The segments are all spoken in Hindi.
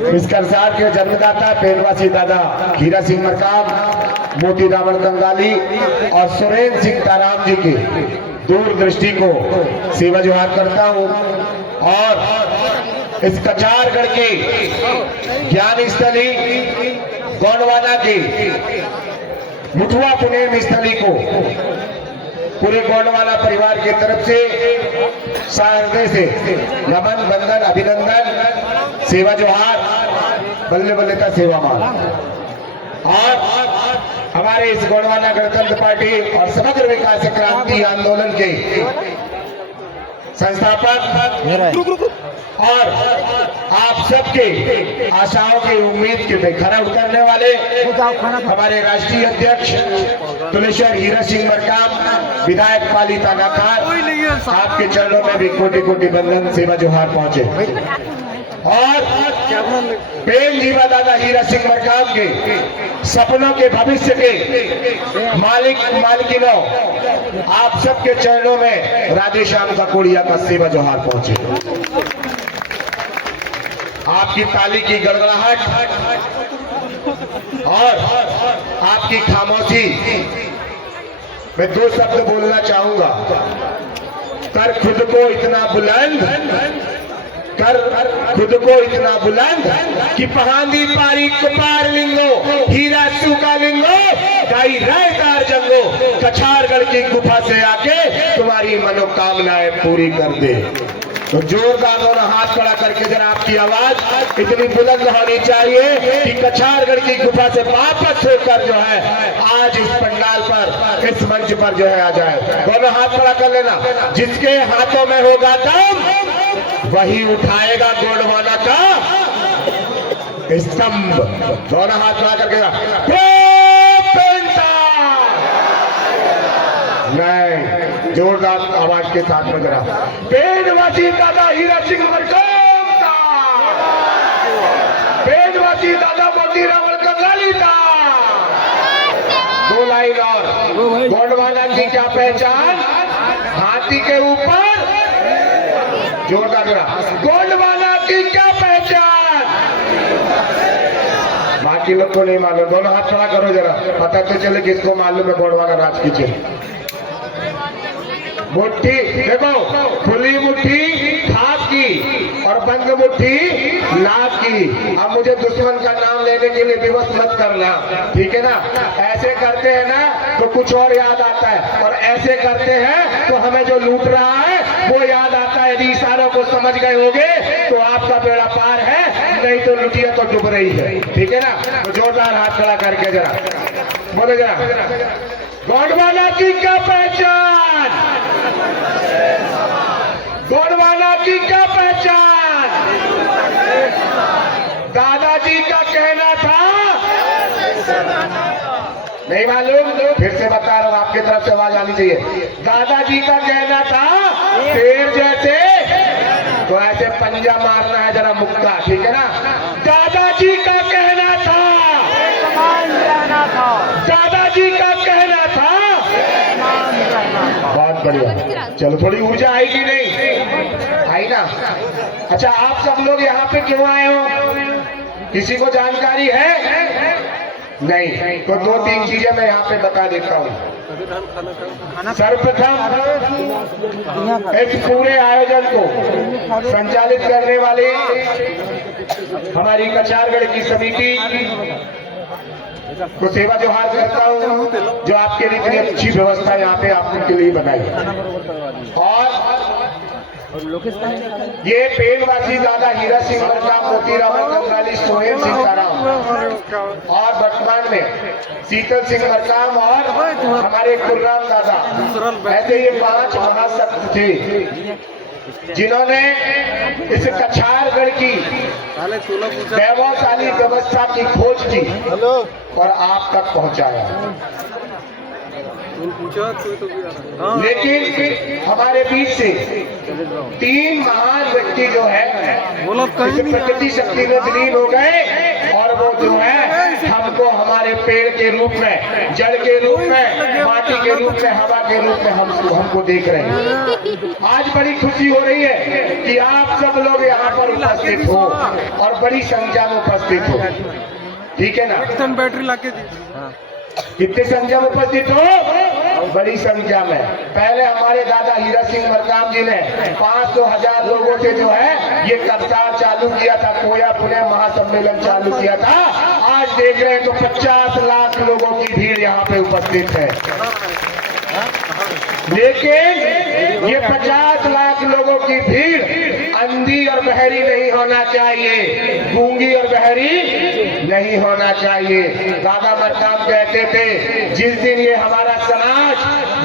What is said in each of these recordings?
इस करसार के जन्मदाता पेनवासी दादा हीरा सिंह मरकाम, मोती रावण कंगाली और सुरेंद्र सिंह ताराम जी की दूरदृष्टि को सेवा जोहार करता हूँ। और इस कचारगढ़ की ज्ञान स्थली गोंडवाना की मुठुआ पुनेम स्थली को पूरे गोंडवाना परिवार की तरफ से हृदय से नमन, वंदन, अभिनंदन, सेवा जोहार, बल्ले बल्ले का सेवा मान। और हमारे इस गोंडवाना गणतंत्र पार्टी और समग्र विकास क्रांति आंदोलन के संस्थापक और आप सबके आशाओं की उम्मीद के खरा उतरने वाले हमारे राष्ट्रीय अध्यक्ष तुलेश्वर हीरा सिंह मरकाम, विधायक पाली तानाकार, आपके चरणों में भी कोटि कोटि बंधन सेवा जोहार पहुंचे। और पेन जीवा दादा हीरा सिंह मरकाम के सपनों के भविष्य के मालिकिनों आप सबके चरणों में राधे श्याम ककोड़िया का सेवा जोहार पहुंचे। आपकी ताली की गड़गड़ाहट और आपकी खामोशी मैं दो शब्द बोलना चाहूंगा। कर खुद को इतना बुलंद, कर खुद को इतना बुलंद कि पहांदी पारी कुपार लिंगो, हीरा सूका लिंगो, गाई रायदार जंगो, कछारगढ़ की गुफा से आके तुम्हारी मनोकामनाएं पूरी कर दे। तो जोरदार दोनों हाथ खड़ा करके जरा आपकी आवाज इतनी बुलंद होनी चाहिए कि कछारगढ़ की गुफा से वापस होकर जो है आज इस पंडाल पर, इस मंच पर जो है आ जाए। दोनों हाथ खड़ा कर लेना। जिसके हाथों में होगा दम वही उठाएगा गोंडवाना का स्तंभ। दोनों हाथ खड़ा करके नहीं, जोरदार आवाज के साथ में जरा पेनवासी दादा हीरा सिंह मरकाम का, पेनवासी दादा मोती रावण कंगाली का। दो लाइन और। गोंडवाना की क्या पहचान? हाथी के ऊपर, जोरदार जरा, गोंडवाना की क्या पहचान? बाकी लोग को नहीं मालूम। दोनों हाथ खड़ा करो जरा, पता तो चले किसको मालूम है गोंडवाना राज की चीज। मुट्ठी देखो, खुली मुट्ठी खाप की और बंद मुट्ठी लाभ की। अब मुझे दुश्मन का नाम लेने के लिए विवश मत करना, ठीक है ना? ऐसे करते हैं ना तो कुछ और याद आता है, और ऐसे करते हैं तो हमें जो लूट रहा है वो याद आता है। यदि इशारों को समझ गए होगे तो आपका बेड़ा पार है, नहीं तो लुटिया तो डूब रही है, ठीक है ना? तो जोरदार हाथ खड़ा करके जरा बोले जरा, गोंडवाना की क्या पहचान? गोंडवाना की क्या पहचान? दादाजी का कहना था, नहीं मालूम? फिर से बता रहा हूं, आपकी तरफ से आवाज आनी चाहिए। दादाजी का कहना था शेर जैसे, तो ऐसे पंजा मारना है जरा मुक्का, ठीक है ना? दादाजी का कहना था, दादाजी का कहना था। बहुत बढ़िया, चलो थोड़ी ऊर्जा आएगी नहीं आई ना? अच्छा, आप सब लोग यहाँ पे क्यों आए हो? किसी को जानकारी है? नहीं, तो दो तीन चीजें मैं यहाँ पे बता देता हूँ। सर्वप्रथम इस पूरे आयोजन को संचालित करने वाली हमारी कछारगढ़ की समिति को सेवा जोहार करता हूँ, जो आपके लिए इतनी अच्छी व्यवस्था यहाँ पे आपके लिए बनाई। और ये पेनवासी दादा हीरा सिंह मरकाम, मोती रावण कंगाली, सुरेंद्र सिंह ताराम और वर्तमान में शीतल सिंह मरकाम और हमारे कुर्राम दादा, ऐसे ये 5 महासक्त थे जिन्होंने इस कछारगढ़ की वैभवशाली व्यवस्था की खोज की और आप तक पहुंचाया। लेकिन हमारे बीच से 3 महान व्यक्ति जो है प्रकृति शक्ति में विलीन हो गए, और वो जो है हमको हमको हमारे पेड़ के रूप में, जड़ के रूप में, माटी के रूप में, हवा के रूप में हमको देख रहे हैं। आज बड़ी खुशी हो रही है कि आप सब लोग यहाँ पर उपस्थित हो और बड़ी संख्या में उपस्थित हो। ठीक है ना? बैटरी लाके कितने संख्या में उपस्थित हो? बड़ी संख्या में। पहले हमारे दादा हीरा सिंह मरकाम जी ने 500,000 लोगों से जो है ये कब्तार चालू किया था, कोया पुणे महासम्मेलन चालू किया था। आज देख रहे हैं तो 50 लाख लोगों की भीड़ यहाँ पे उपस्थित है। लेकिन ये 50 लाख लोगों की भीड़ अंधी और बहरी नहीं होना चाहिए, गूंगी और बहरी नहीं होना चाहिए। दादा मरकाम कहते थे जिस दिन ये हमारा समाज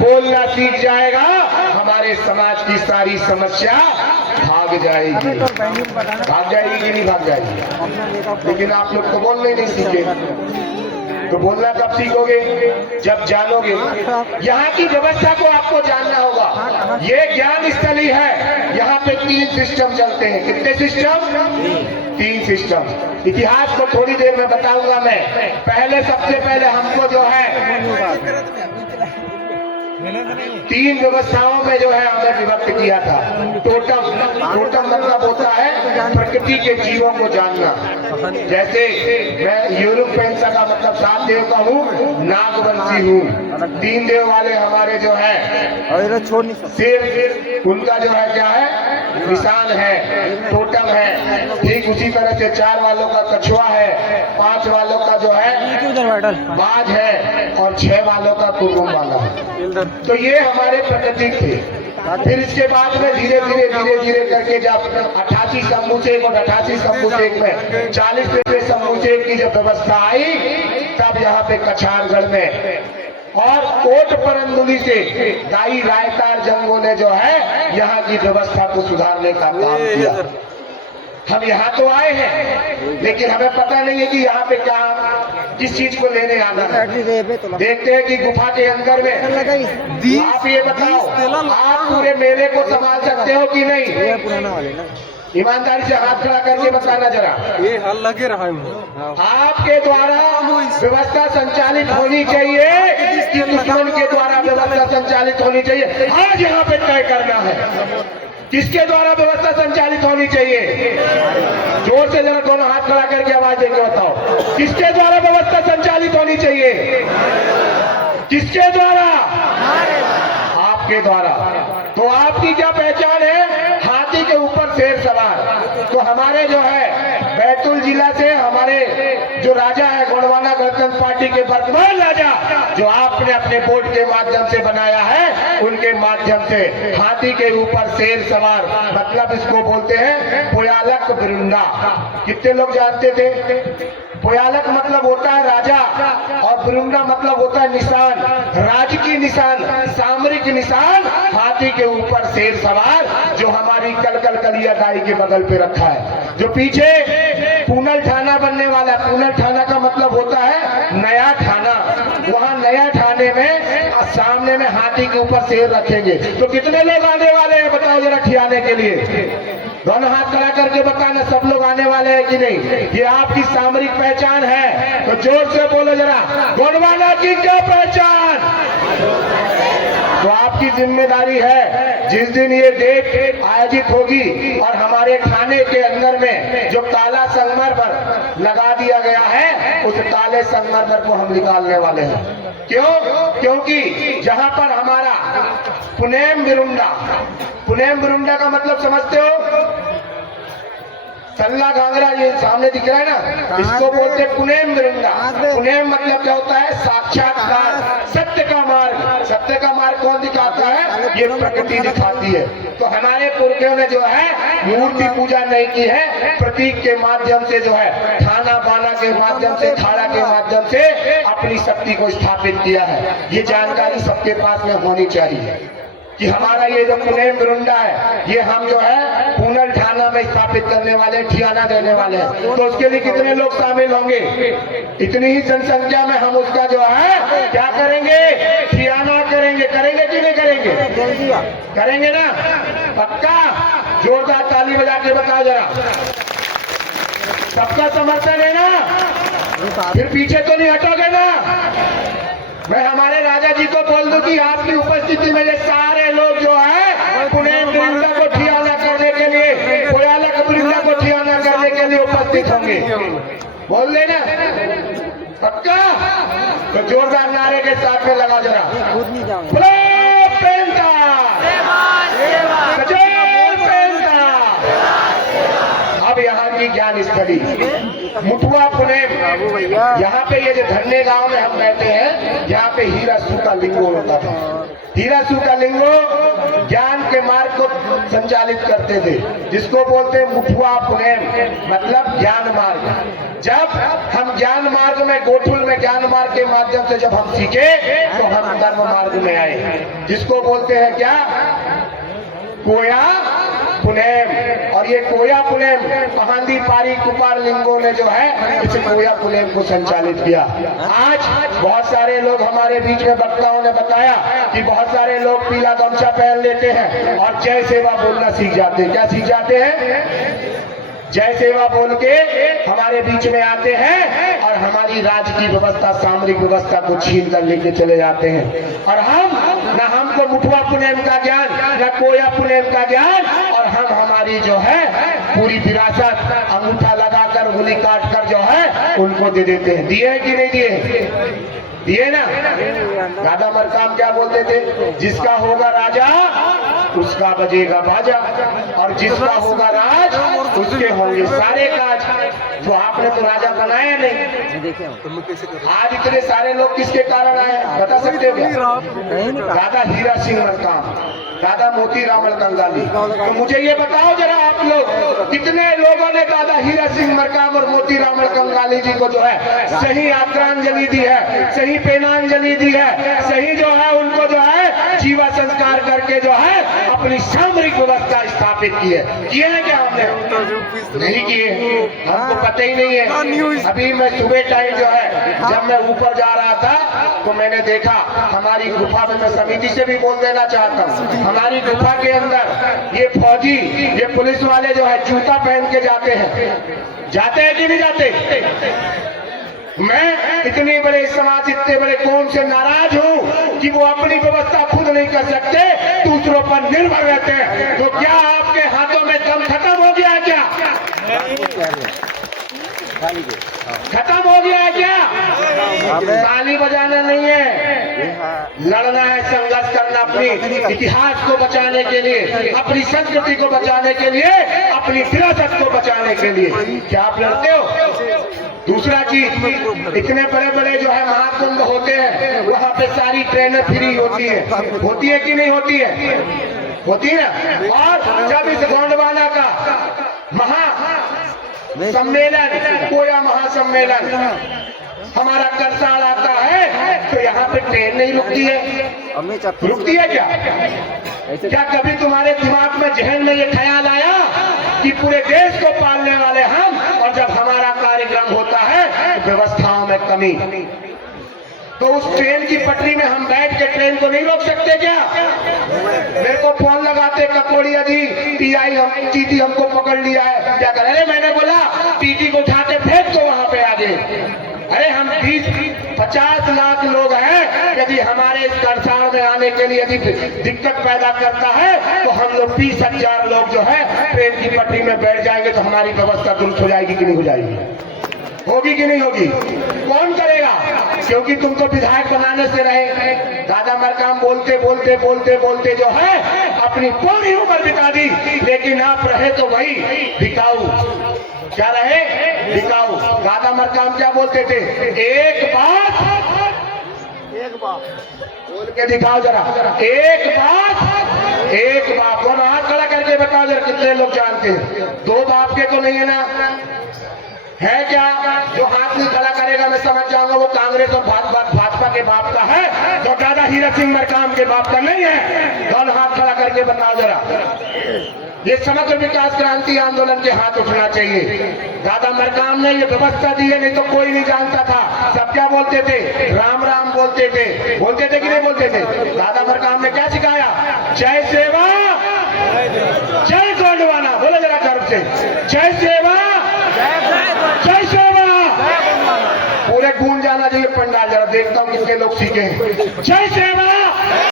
बोलना सीख जाएगा, हमारे समाज की सारी समस्या भाग जाएगी। भाग जाएगी कि नहीं भाग जाएगी? लेकिन आप लोग तो बोलना ही नहीं सीखे। तो बोलना कब सीखोगे? जब जानोगे। यहाँ की व्यवस्था को आपको जानना होगा। ये ज्ञान स्थली है। यहाँ पे 3 सिस्टम चलते हैं। कितने सिस्टम? 3 सिस्टम। इतिहास को थोड़ी देर में बताऊंगा मैं। पहले सबसे पहले हमको जो है 3 व्यवस्थाओं में जो है हमें विभक्त किया था। टोटम, टोटम मतलब होता है प्रकृति के जीवों को जानना। जैसे मैं यूरोप पेंसा का मतलब 7 देव का हूँ, नागवंशी हूँ। 3 देव वाले हमारे जो है शेर, उनका जो है क्या है? निशान है, टोटम है। ठीक उसी तरह से 4 वालों का कछुआ है, 5 वालों का जो है बाज है और 6 वालों का कुकुम वाला है। तो ये हमारे प्रकृति थे। फिर इसके बाद में धीरे धीरे करके जब 88 शंभुचेक और 88 शंभुचेक में 40वें शंभुचेक की जब व्यवस्था आई, तब यहाँ पे कछारगढ़ में और कोट परंदुली से दाई रायतार जंगों ने जो है यहाँ की व्यवस्था को सुधारने का काम किया। हम यहाँ तो आए हैं, लेकिन हमें पता नहीं है कि यहाँ पे क्या, किस चीज को लेने आना है। देखते हैं कि गुफा के अंदर में आप ये बताओ, आप पूरे मेले को संभाल सकते हो कि नहीं? ईमानदारी से हाथ खड़ा करके बताना जरा। ये हल लगे रहा है। आपके द्वारा व्यवस्था संचालित होनी चाहिए कि दुश्मन के द्वारा व्यवस्था संचालित होनी चाहिए? आज यहाँ पे तय करना है किसके द्वारा व्यवस्था संचालित होनी चाहिए। जोर से जरा दोनों हाथ खड़ा करके आवाज देके बताओ, किसके द्वारा व्यवस्था संचालित होनी चाहिए? किसके द्वारा? आपके द्वारा। तो आपकी क्या पहचान है? हाथी के ऊपर शेर सवार। तो हमारे जो है बैतूल जिला से हमारे जो राजा है गोंडवाना गणतंत्र पार्टी के वर्तमान राजा, जो आपने अपने बोर्ड के माध्यम से बनाया है, उनके माध्यम से हाथी के ऊपर शेर सवार, मतलब इसको बोलते हैं पोयालक बिरुंडा। कितने लोग जानते थे? पोयालक मतलब होता है राजा और बिरुंडा मतलब होता है निशान, राजकीय निशान, सामरिक निशान। हाथी के ऊपर शेर सवार जो हमारी कलकल कलिया दाई के बगल पे रखा है। जो पीछे पूनल थाना बनने वाला है, पूनल थाना का मतलब होता है नया थाना। वहाँ नया थाने में सामने में हाथी के ऊपर शेर रखेंगे। तो कितने लोग आने वाले हैं बताओ जरा खियाने के लिए? दोनों हाथ खड़ा करके बताना सब लोग आने वाले हैं कि नहीं। ये आपकी सामरिक पहचान है, तो जोर से बोलो जरा, गोंडवाना की क्या पहचान? तो आपकी जिम्मेदारी है, जिस दिन ये डेट आयोजित होगी और हमारे थाने के अंदर में जो काला संगमरमर लगा दिया गया है, उस काले संगमरमर को हम निकालने वाले हैं। क्यों? क्योंकि जहां पर हमारा पुनेम बिरुंडा, पुनेम बिरुंडा का मतलब समझते हो? सल्ला घाघरा ये सामने दिख रहा है ना, इसको बोलते पुनेम बिरुंडा। पुनेम मतलब क्या होता है? साक्षात्कार, सत्य का मार्ग। सत्य का मार्ग कौन दिखाता है? ये प्रकृति दिखाती है। तो हमारे पुरखों ने जो है मूर्ति पूजा नहीं की है, प्रतीक के माध्यम से जो है, थाना बाना के माध्यम से, खाड़ा के माध्यम से अपनी शक्ति को स्थापित किया है। ये जानकारी सबके पास में होनी चाहिए कि हमारा ये जो पुनेम बिरुंडा है, ये हम जो है पूनल थाना में स्थापित करने वाले, ठिकाना देने वाले हैं। तो उसके लिए कितने लोग शामिल होंगे? इतनी ही जनसंख्या में हम उसका जो है क्या करेंगे? ठिकाना करेंगे। करेंगे कि नहीं करेंगे? करेंगे ना? पक्का? जोरदार ताली बजा के बताओ जरा, सबका समर्थन है ना? फिर पीछे तो नहीं हटोगे ना? मैं हमारे राजा जी को बोल दूं कि आपकी उपस्थिति में ये सारे लोग जो है पुणे वृंदा को ठिकाना करने के लिए, कोयालक वृंदा को ठिकाना करने के लिए उपस्थित होंगे। बोल देना पक्का? तो जोरदार नारे के साथ में लगा जरा। बोलो पेंटा, अब यहाँ की ज्ञान स्थली मुठुआ पुणे, यहाँ पे ये जो धन्ने गांव में हम रहते हैं, यहाँ पे हीरा सू का लिंगो होता था। हीरा सू का लिंगो ज्ञान के मार्ग को संचालित करते थे, जिसको बोलते हैं मुठुआ पुणे, मतलब ज्ञान मार्ग। जब हम ज्ञान मार्ग में, गोठुल में ज्ञान मार्ग के माध्यम से जब हम सीखे, तो हम धर्म मार्ग में आए, जिसको बोलते हैं क्या? कोया पुनेम। और ये कोया पुनेम पहांदी पारी कुपार लिंगो ने जो है इस कोया पुनेम को संचालित किया। आज बहुत सारे लोग हमारे बीच में वक्ताओं ने बताया कि बहुत सारे लोग पीला गमछा पहन लेते हैं और जय सेवा बोलना सीख जाते हैं। क्या सीख जाते हैं? जय सेवा बोल के हमारे बीच में आते हैं और हमारी राज्य की व्यवस्था, सामरिक व्यवस्था को छीन कर लेके चले जाते हैं। और हमको मुठुआ पुनेम का ज्ञान, न कोया पुनेम का ज्ञान, और हम हमारी जो है पूरी विरासत अंगूठा लगाकर, उंगली काट कर जो है उनको दे देते हैं। दिए कि नहीं दिए? दिए ना? राधा मरकाम क्या बोलते थे? जिसका होगा राजा उसका बजेगा बाजा, और जिसका होगा राज उसके होंगे सारे काज। तो आपने तो राजा बनाया नहीं। आज इतने सारे लोग किसके कारण आए बता सकते हो क्या? दादा हीरा सिंह मरकाम, दादा मोती रामल कंगाली। तो मुझे ये बताओ जरा, आप लोग कितने लोगों ने दादा हीरा सिंह मरकाम और मोती रामल कंगाली जी को जो है सही आदरांजलि दी है, सही पेनांजलि दी है, सही जो है उनको जो है जीवा संस्कार करके जो है अपनी सामरिक व्यवस्था स्थापित की है? किए हैं क्या हमने? नहीं किए, हमको पता ही नहीं है। अभी मैं सुबह टाइम जो है जब मैं ऊपर जा रहा था तो मैंने देखा हमारी गुफा में, मैं समिति से भी बोल देना चाहता हूँ, हमारी गुफा के अंदर ये फौजी, ये पुलिस वाले जो है जूता पहन के जाते हैं कि नहीं जाते? मैं इतने बड़े समाज, इतने बड़े कौम से नाराज हूँ कि वो अपनी व्यवस्था खुद नहीं कर सकते, दूसरों पर निर्भर रहते हैं। तो क्या आपके हाथों में दम खत्म हो गया है? क्या खत्म हो गया है? क्या ताली बजाना नहीं है, लड़ना है, संघर्ष करना, अपनी इतिहास को बचाने के लिए, अपनी संस्कृति को बचाने के लिए, अपनी विरासत को बचाने के लिए। क्या आप लड़ते हो? दूसरा चीज, इतने बड़े बड़े जो है महाकुंभ होते हैं, वहाँ पे सारी ट्रेनें फ्री होती है कि नहीं होती है? होती है ना। और जब इस गोंडवाना का सम्मेलन, कोया महासम्मेलन हमारा करसाल आता है, तो यहाँ पे ट्रेन नहीं रुकती है? रुकती है क्या? क्या कभी तुम्हारे दिमाग में, जहन में ये ख्याल आया कि पूरे देश को पालने वाले हम, और जब हमारा कार्यक्रम होता है तो व्यवस्थाओं में कमी, तो उस ट्रेन की पटरी में हम बैठ के ट्रेन को नहीं रोक सकते क्या? मेरे को फोन लगाते ककोड़िया जी, टीआई हम टीटी हमको पकड़ लिया है, क्या करें? अरे मैंने बोला टीटी को उठाते फेंक दो वहां पे आगे। अरे हम 20-50 लाख लोग हैं, यदि हमारे इस करसाल में आने के लिए यदि दिक्कत पैदा करता है तो हम लोग 20,000 लोग जो है ट्रेन की पटरी में बैठ जाएंगे, तो हमारी व्यवस्था दुरुस्त हो जाएगी कि नहीं हो जाएगी? होगी कि नहीं होगी? कौन करेगा? क्योंकि तुम तो विधायक बनाने से रहे। दादा मरकाम बोलते बोलते बोलते बोलते जो है अपनी पूरी उम्र बिता दी, लेकिन आप रहे तो वही बिकाऊ। क्या रहे? बिकाऊ। दादा मरकाम क्या बोलते थे? एक बात बोल के दिखाओ जरा, एक बात। दोनों हाथ खड़ा करके बताओ जरा, कितने लोग जानते हैं? 2 बाप के तो नहीं है ना? है क्या? जो हाथ नहीं खड़ा करेगा मैं समझ जाऊंगा वो कांग्रेस और भाजपा के बाप का है, तो दादा हीरा सिंह मरकाम के बाप का नहीं है। दोनों हाथ खड़ा करके बताओ जरा। ये समग्र विकास क्रांति आंदोलन के हाथ उठना चाहिए। दादा मरकाम ने ये व्यवस्था दी है, नहीं तो कोई नहीं जानता था। सब क्या बोलते थे? राम राम बोलते थे कि नहीं बोलते थे? दादा मरकाम ने क्या सिखाया? जय सेवा जय गोंडवाना। बोलो जरा गर्व से, जय सेवा जय सेवा। होना चाहिए पंडाल, जरा देखता हूँ कितने लोग सीखे हैं। जय सेवा।